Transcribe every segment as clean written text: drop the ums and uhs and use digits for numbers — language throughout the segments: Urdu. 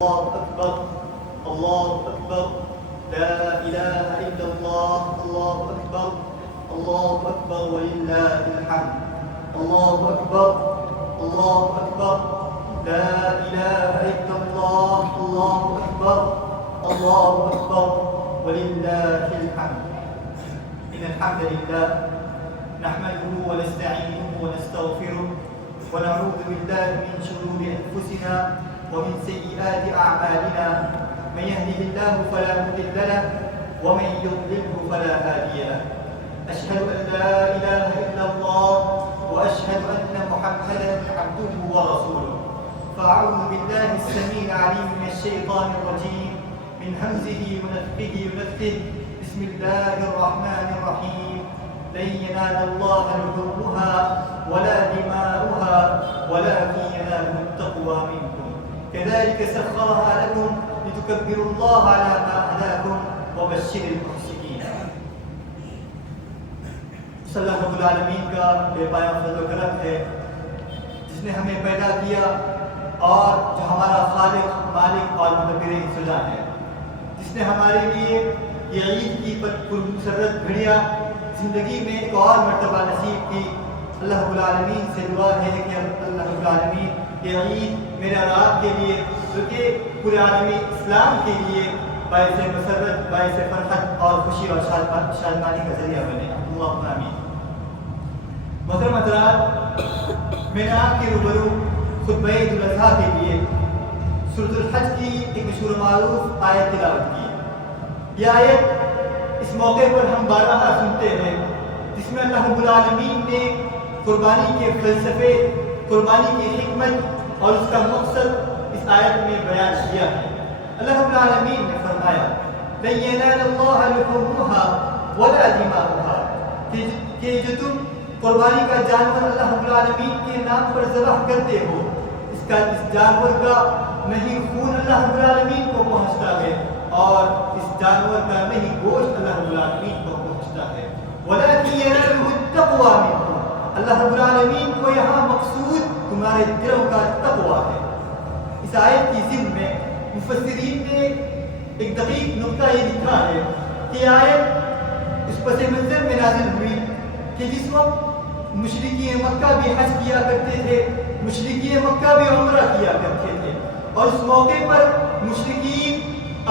الله أكبر الله أكبر لا إله إلا الله الله أكبر الله أكبر ولله الحمد الله أكبر الله أكبر لا إله إلا الله الله أكبر الله أكبر ولله الحمد إن الحمد لله نحمده ونستعينه ونستغفره ونعوذ بالله من شرور أنفسنا ومن سيئات أعمالنا من يهده الله فلا مضل له ومن يضلله فلا هادي له أشهد أن لا إله إلا الله وأشهد أن محمدا عبده ورسوله فأعوذ بالله السميع العليم من الشيطان الرجيم من همزه ونفخه ونفثه بسم الله الرحمن الرحيم لن ينال الله لحومها ولا دماؤها ولكن يناله التقوى منكم كذلك سخرها لكم لتكبروا الله على ما هداكم وبشر المحسنين. صلی اللہ رب العالمین کا بے پایا فضل و کرم ہے جس نے ہمیں پیدا کیا اور جو ہمارا خالق مالک اور مدبر سزا ہے، جس نے ہمارے لیے یہ عید کی پرمسرت گھڑیاں زندگی میں ایک اور مرتبہ نصیب کی. اللہ رب العالمین سے دعا ہے کہ اللہ رب العالمین یہ عید میرے اور آپ کے لیے بلکہ پورے عالمی اسلام کے لیے باعث مسرت، باعث فرحت اور خوشی اور شادمانی کا ذریعہ بنے. اللہم آمین. محترم حضرات، میں نے آپ کے روبرو خطبہ عید الاضحیٰ کے لیے سورۃ الحج کی ایک مشہور معروف آیت تلاوت کی. یہ آیت اس موقع پر ہم بارہا سنتے ہیں جس میں اللہ رب العالمین نے قربانی کے فلسفے، قربانی کی حکمت اور اس کا مقصد اس آیت میں بیان کیا ہے. اللہ رب العالمین نے فرمایا لن ينال الله لحومها ولا دماؤها کہ جو تم قربانی کا جانور اللہ رب العالمین کے نام پر ذبح کرتے ہو، اس جانور کا نہیں خون اللہ رب العالمین کو پہنچتا ہے اور اس جانور کا نہیں گوشت اللہ رب العالمین کو پہنچتا ہے. ولكن يناله التقوى منكم، اللہ رب العالمین کو یہاں مقصود تمہارے دلوں کا تقوی ہے. اس آیت کی ضمن میں مفسرین نے ایک دقیق نقطہ یہ لکھا ہے کہ آیت اس پس منظر میں نازل ہوئی کہ جس وقت مشرکین مکہ بھی حج کیا کرتے تھے، مشرکین مکہ بھی عمرہ کیا کرتے تھے، اور اس موقع پر مشرکین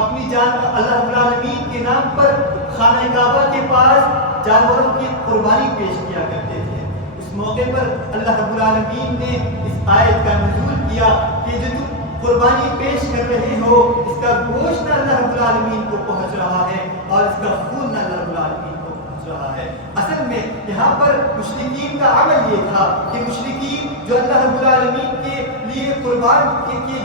اپنی جان اللہ رب العالمین کے نام پر خانہ کعبہ کے پاس جانوروں کی قربانی پیش کیا کرتے تھے. اس موقع پر اللہ رب العالمین نے اس آیت کا نزول کیا کہ جو تم قربانی پیش کر رہے ہو اس کا گوشت نہ اللہ رب العالمین کو پہنچ رہا ہے اور اس کا خون نہ اللہ رب العالمین کو پہنچ رہا ہے. اصل میں یہاں پر مشرکین کا عمل یہ تھا کہ مشرکین جو اللہ رب العالمین کے لیے قربان کے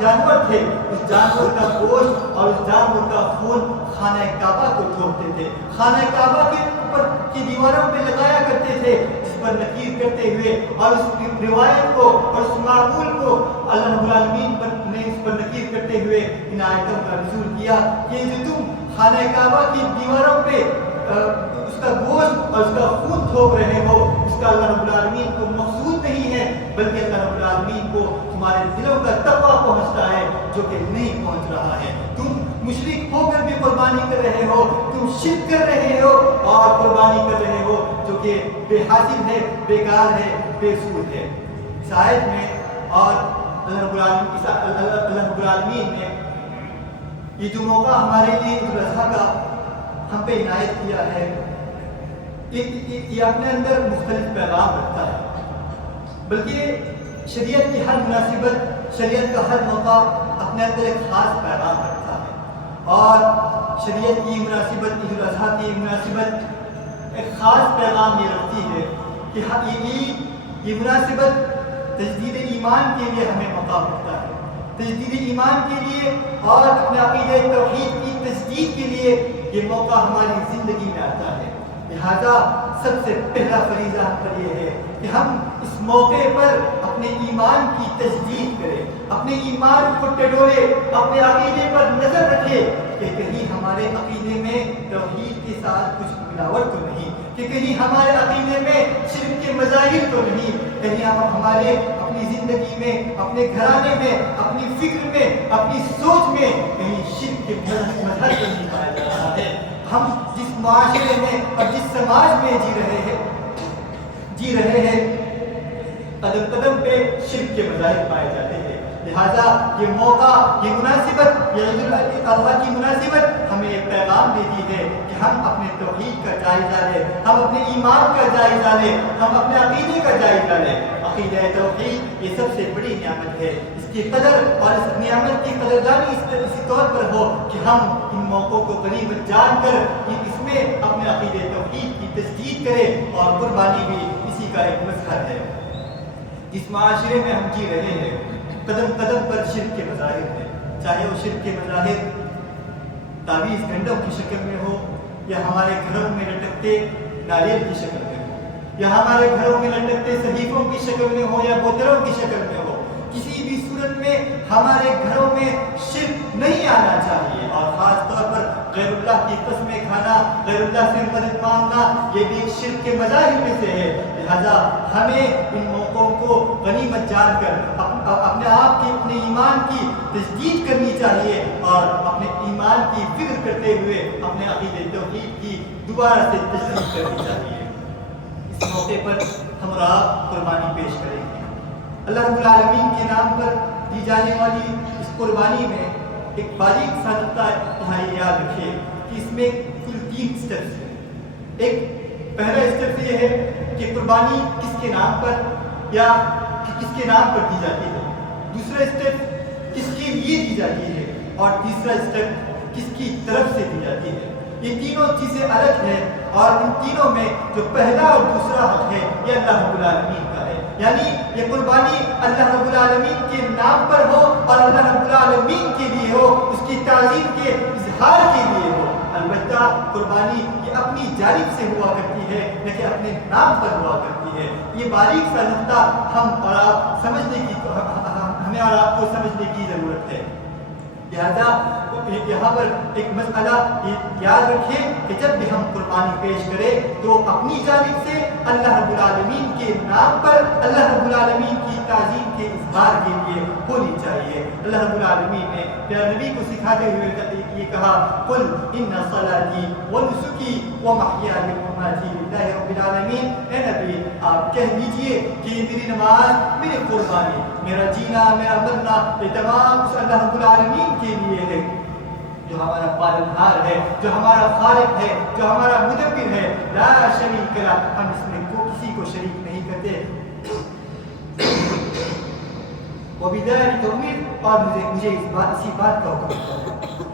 جانور تھے، اس جانور کا گوشت اور اس جانور کا خون خانہ کعبہ کو ٹھوکتے تھے، خانہ کعبہ کے اوپر کی دیواروں پہ لگایا کرتے تھے، جس پر نکیر کرتے ہوئے اور اس روایت کو اور اس معمول کو اللہ رب العالمین نے اس پر نکیر کرتے ہوئے ان آیتوں کا نزول کیا کہ جو تم خانہ کعبہ کی دیواروں پہ اس کا گوشت اور اس کا خون تھوک رہے ہو، اس کا اللہ رب العالمین کو مقصود نہیں ہے، بلکہ اللہ رب العالمین کو تمہارے دلوں کا تقویٰ پہنچتا ہے جو کہ نہیں پہنچ رہا ہے. تم مشرک ہو کر بھی قربانی کر رہے ہو، تم شرک کر رہے ہو اور قربانی کر رہے ہو جو کہ بے حاصل ہے، بیکار ہے، بے سود ہے. اس آیت میں اور اللہ رب العالمین نے یہ جو موقع ہمارے لیے عید الاضحیٰ کا ہم پہ عنایت کیا ہے، یہ اپنے اندر مختلف پیغام رکھتا ہے. بلکہ شریعت کی ہر مناسبت، شریعت کا ہر موقع اپنے اندر ایک خاص پیغام رکھتا ہے، اور شریعت کی مناسبت، عید الاضحیٰ کی مناسبت ایک خاص پیغام یہ رکھتی ہے کہ یہ عید، یہ مناسبت تجدید ایمان کے لیے ہمیں موقع ملتا ہے، تجدید ایمان کے لیے اور اپنے عقیدہ توحید کی تجدید کے لیے یہ موقع ہماری زندگی میں آتا ہے. لہذا سب سے پہلا فریضہ ہم پر یہ ہے کہ ہم اس موقع پر اپنے ایمان کی تجدید کریں، اپنے ایمان کو ٹٹولے، اپنے عقیدے پر نظر رکھے کہ کہیں ہمارے عقیدے میں توحید کے ساتھ کچھ ملاوٹ تو نہیں، کہ کہیں ہمارے عقیدے میں شرک کے مظاہر تو نہیں، کہیں ہمارے اپنی اپنی زندگی میں، اپنے گھرانے میں، اپنی فکر میں، اپنی سوچ میں کہیں شرک کے مظہر کو نہیں پایا جا رہا ہے۔ ہم جس معاشرے میں اور جس سماج میں جی رہے ہیں قدم قدم پہ شرک کے مظاہر پائے جاتے ہیں۔ لہذا یہ موقع، یہ مناسبت، یہ عید الاضحیٰ کی مناسبت ہمیں ایک پیغام دیتی ہے کہ ہم اپنے توحید کا جائزہ لیں، ہم اپنے ایمان کا جائزہ لیں، ہم اپنے عقیدے کا جائزہ لیں۔ عقیدہ توحید یہ سب سے بڑی نعمت ہے، اس کی قدر اور اس نعمت کی قدردانی اسی طور پر ہو کہ ہم ان موقعوں کو غنیمت جان کر اس میں اپنے عقیدہ توحید کی تجدید کریں، اور قربانی بھی اسی کا ایک مظہر ہے۔ جس معاشرے میں ہم جی رہے ہیں قدم قدم پر شرک کے مظاہر ہیں، چاہے وہ شرک کے مظاہر تعویذ گنڈوں کی شکل میں ہو، یا ہمارے گھروں میں لٹکتے ناریل کی شکل میں ہو، یا ہمارے گھروں میں لٹکتے صحیفوں کی شکل میں ہو، یا بوتلوں کی شکل میں ہو۔ کسی بھی صورت میں ہمارے گھروں میں شرک نہیں آنا چاہیے، اور خاص طور پر غیر اللہ کی قسمیں کھانا، غیر اللہ سے مدد مانگنا، یہ بھی ایک شرک کے مظاہر میں سے ہے۔ لہذا ہمیں ان موقعوں کو غنیمت جان کر اپنے آپ کی، اپنے ایمان کی تجدید کرنی چاہیے، اور اپنے ایمان کی فکر کرتے ہوئے اپنے عقیدہ توحید کی دوبارہ سے تجدید کرنی چاہیے۔ اس موقع پر ہم اور آپ قربانی پیش کریں گے۔ اللہ رب العالمین کے نام پر دی جانے والی اس قربانی میں ایک باریک سا نقطہ یہاں یاد رکھیے کہ اس میں کل 3 سٹیپس ہیں۔ ایک پہلا اسٹیپ یہ ہے کہ قربانی کس کے نام پر یا کس کے نام پر دی جاتی ہے، دوسرا اسٹیپ کس کے لیے دی جاتی ہے، اور تیسرا اسٹیپ کس کی طرف سے دی جاتی ہے۔ یہ تینوں چیزیں الگ ہیں، اور ان تینوں میں جو پہلا اور دوسرا حق ہے یہ اللہ رب العالمین کا ہے، یعنی یہ قربانی اللہ رب العالمین کے نام پر ہو اور اللہ رب العالمین کے لیے ہو، اس کی تعظیم کے اظہار کے لیے ہو۔ البتہ قربانی یہ اپنی جانب سے ہوا کرتی ہے، لیکن اپنے نام پر ہوا کرتی ہے۔ یہ باریک سا نقطہ ہم اور آپ ہمیں اور آپ کو سمجھنے کی ضرورت ہے۔ لہذا یہاں پر ایک مسئلہ یاد رکھیں کہ جب بھی ہم قربانی پیش کریں تو اپنی جانب سے اللہ رب العالمین کے نام پر اللہ رب العالمین کی تعظیم کے اظہار کے لیے ہونی چاہیے۔ اللہ رب العالمین نے پیارے نبی کو سکھاتے ہوئے یہ کہا، قل ان صلاتی ونسکی ومحیای ومماتی للہ رب العالمین۔ اے نبی آپ کہہ دیجئے کہ یہ میری نماز، میری قربانی، میرا جینا، میرا مرنا، یہ تمام اس اللہ رب العالمین کے لیے ہے، جو ہمارا پالنہار ہے، جو ہمارا خالق ہے، جو ہمارا مدبر ہے، لا شریک لہ، ہم اس میں کسی کو شریک نہیں کرتے۔ وبذلک امرت، اور مجھے اسی بات کا حکم ہے۔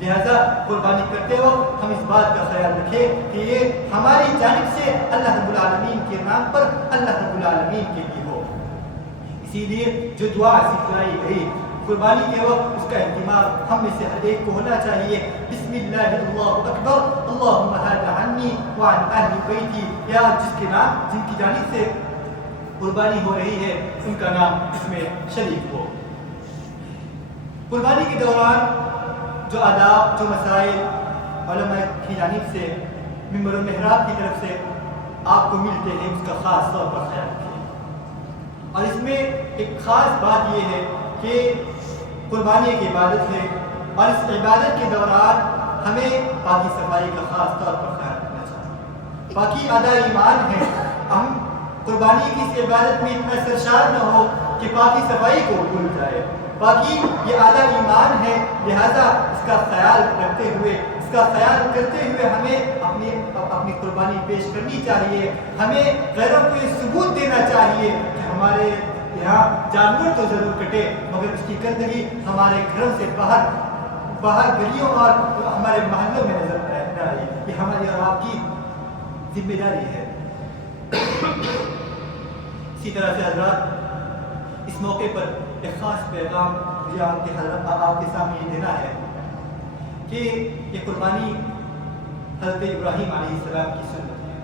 لہذا قربانی کرتے وقت ہم اس بات کا خیال رکھیں کہ یہ ہماری جانب سے اللہ رب العالمین کے نام پر اللہ رب العالمین کے لیے ہو۔ اسی لیے جو دعا سکھلائی گئی قربانی کے وقت، اس کا اہتمام ہم میں سے ہر ایک کو ہونا چاہیے۔ بسم اللہ اللہ اکبر اللہم ھذا عنی وعن اہل بیتی، یا جن کی جانب سے قربانی ہو رہی ہے ان کا نام اس میں شریک ہو۔ قربانی کے دوران جو آداب، جو مسائل علماء کی جانب سے ممبر و محراب کی طرف سے آپ کو ملتے ہیں، اس کا خاص طور پر خیال رکھیں۔ اور اس میں ایک خاص بات یہ ہے کہ قربانی ایک عبادت ہے، اور اس عبادت کے دوران ہمیں پاکی صفائی کا خاص طور پر خیال رکھنا چاہیے۔ باقی آدھا ایمان ہے، ہم قربانی کی اس عبادت میں اتنا سرشار نہ ہو کہ پاکی صفائی کو بھول جائے۔ باقی یہ آدھا ایمان ہے، لہذا اس کا خیال رکھتے ہوئے، اس کا خیال کرتے ہوئے ہمیں اپنی قربانی پیش کرنی چاہیے۔ ہمیں غیروں کو یہ ثبوت دینا چاہیے کہ ہمارے یہاں جانور تو ضرور کٹے، مگر اس کی گندگی ہمارے گھروں سے باہر گلیوں اور ہمارے محلوں میں نظر نہ آئے۔ یہ ہماری اور آپ کی ذمہ داری ہے۔ اسی طرح سے حضرات، اس موقع پر ایک خاص پیغام مجھے آپ کے سامنے یہ دینا ہے کہ یہ قربانی حضرت ابراہیم علیہ السلام کی سنت ہے۔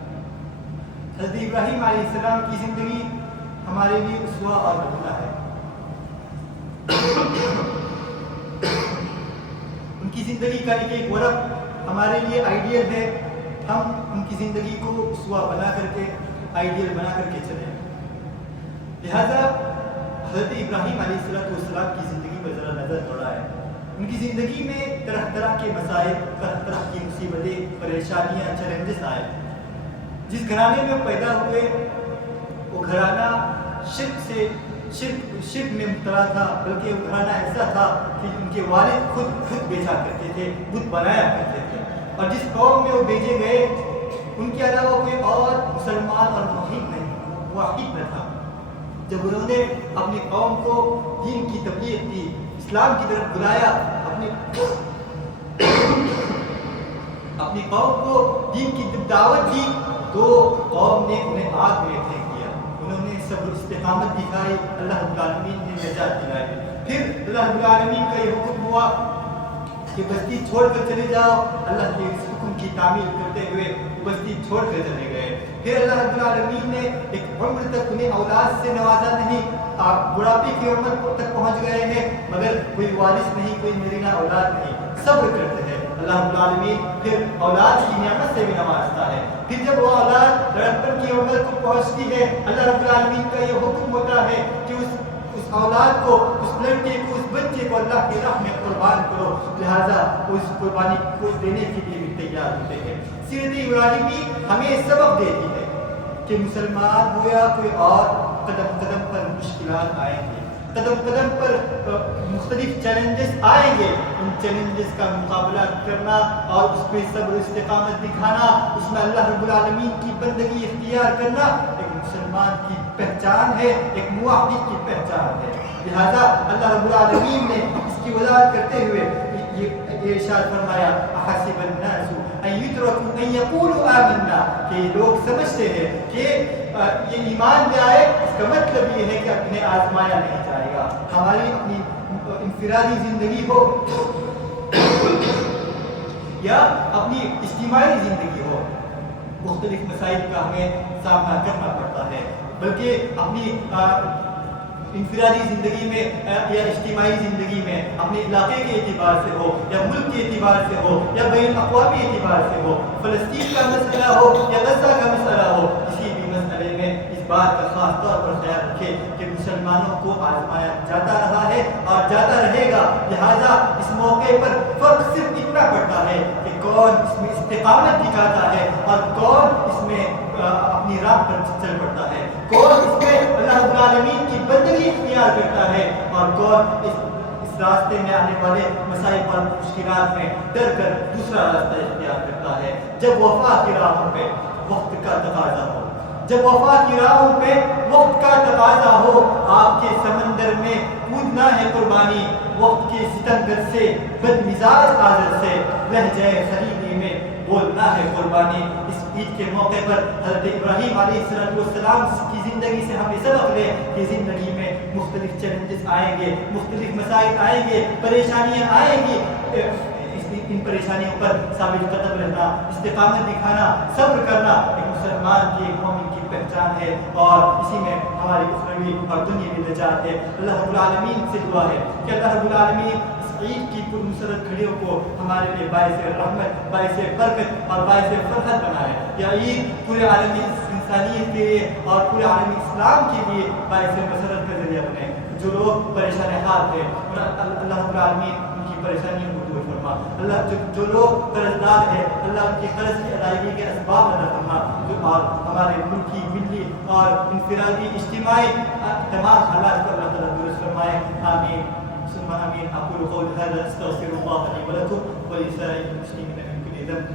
حضرت ابراہیم علیہ السلام کی زندگی ہمارے لیے اسوہ اور نمونہ ہے۔ ان کی زندگی کا ایک ورق ہمارے لیے آئیڈیل ہے، ہم ان کی زندگی کو اسوہ بنا کر کے، آئیڈیل بنا کر کے چلیں۔ لہذا حضرت ابراہیم علیہ السلام کی زندگی پر ذرا نظر دوڑائیں. ان کی زندگی میں طرح طرح کے مسائل، طرح طرح کی مصیبتیں، پریشانیاں، چیلنجز آئے. جس گھرانے میں پیدا ہوئے وہ گھرانہ شرک میں مبتلا تھا، بلکہ وہ گھرانہ ایسا تھا کہ ان کے والد خود بیچا کرتے تھے، بت بنایا کرتے تھے. اور جس قوم میں وہ بھیجے گئے ان کے علاوہ کوئی اور مسلمان اور موحد نہ تھا. جب انہوں نے اپنی قوم کو دین کی تبلیغ کی، اسلام کی طرف بلایا، اپنی قوم کو دین کی دعوت دی، تو قوم نے انہیں آگ میں پھینک دیا. انہوں نے صبر استقامت دکھائی، اللہ رب العالمین نے نجات دلائی. پھر اللہ رب العالمین کا یہ حکم ہوا کہ بستی چھوڑ کر چلے جاؤ. اللہ کے اس حکم کی تعمیل کرتے ہوئے بستی چھوڑ کر چلے گئے. پھر اللہ رب العالمین نے ایک عمر تک انہیں اولاد سے نوازا نہیں. آپ بڑھاپے کی عمر تک پہنچ گئے ہیں مگر کوئی وارث نہیں، کوئی نرینہ اولاد نہیں. صبر کرتے ہیں. اللہ رب العالمین پھر اولاد کی نعمت سے بھی نوازتا ہے. پھر جب وہ اولاد لڑکپن کی عمر کو پہنچتی ہے، اللہ رب العالمین کا یہ حکم ہوتا ہے کہ اس اولاد کو، اس لڑکے کو، اس بچے کو اللہ کی راہ میں قربان کرو. لہٰذا اس قربانی کو دینے کے لیے بھی تیار ہوتے ہیں. سیرت ابراہیمی ہمیں سبق دیتی ہے کہ مسلمان ہو یا کوئی اور، قدم قدم پر مشکلات آئیں گے، قدم قدم پر مختلف چیلنجز آئیں گے. ان چیلنجز کا مقابلہ کرنا اور اس میں صبر استقامت دکھانا، اس میں اللہ رب العالمین کی بندگی اختیار کرنا ایک مسلمان کی پہچان ہے، ایک موحد کی پہچان ہے. لہذا اللہ رب العالمین نے اس کی وضاحت کرتے ہوئے یہ ارشاد فرمایا، احسب الناس ان یترکوا ان یقولوا آمنا، کہ لوگ سمجھتے ہیں کہ یہ ایمان میں آئے، اس کا مطلب یہ ہے کہ انہیں آزمایا نہیں جائے گا. ہماری اپنی انفرادی زندگی ہو یا اپنی اجتماعی زندگی ہو، مختلف مسائل کا ہمیں سامنا کرنا پڑتا ہے. بلکہ اپنی انفرادی زندگی میں یا اجتماعی زندگی میں، اپنے علاقے کے اعتبار سے ہو یا ملک کے اعتبار سے ہو یا بین الاقوامی اعتبار سے ہو، فلسطین کا مسئلہ ہو یا غزہ کا مسئلہ ہو، کسی بھی مسئلے میں اس بات کا خاص طور پر خیال رکھے کہ مسلمانوں کو آزمایا جاتا رہا ہے اور جاتا رہے گا. لہٰذا اس موقع پر فرق صرف اتنا پڑتا ہے کہ کون اس میں استقامت دکھاتا ہے اور کون اس میں اپنی راہ پر چل پڑتا ہے، کون اس میں اللہ رب العالمین کی بندگی اختیار کرتا ہے اور کون اس راستے میں آنے والے مسائل اور مشکلات میں ڈر کر دوسرا راستہ اختیار کرتا ہے. جب وفا کی راہوں پہ وقت کا تقاضا ہو، جب وفا کی راہوں پہ وقت کا تقاضا ہو، آپ کے سمندر میں کودنا ہے قربانی. وقت کے ستمگر سے، بد مزاج حاضر سے، لہجہ خلیلی میں بولنا ہے قربانی. اس عید کے موقع پر حضرت ابراہیم علیہ السلام کی زندگی سے ہمیں سبق لے کہ زندگی میں مختلف چیلنجز آئیں گے، مختلف مسائل آئیں گے، پریشانیاں آئیں گی. ان پریشانیوں پر ثابت قدم رہنا، استقامت دکھانا، صبر کرنا ایک مسلمان کی، ایک مومن کی پہچان ہے اور اسی میں ہماری اخروی اور دنیاوی نجات ہے. اللہ رب العالمین سے دعا ہے کہ اللہ رب العالمین اس عید کی پرمسرت گھڑیوں کو ہمارے لیے باعث رحمت، باعث برکت اور باعث فرحت بنائے. یا عید پورے عالمی انسانیت کے لیے اور پورے عالمی اسلام کے لیے باعث مسرت کا ذریعہ بنے. جو لوگ پریشان حال ہیں اللہ رب العالمین ان کی پریشانیوں کو دور فرما. اللہ جو لوگ قرض دار ہیں اللہ ان کے قرض کی ادائیگی کے اسباب عطا فرما. اور ہمارے ملکی، ملی اور انفرادی اجتماعی تمام حالات کو اللہ تعالیٰ درست فرمائے. آمین ثم آمین. أقول قولي هذا أستغفر الله لي ولكم ولسائر المسلمين من كل ذنب.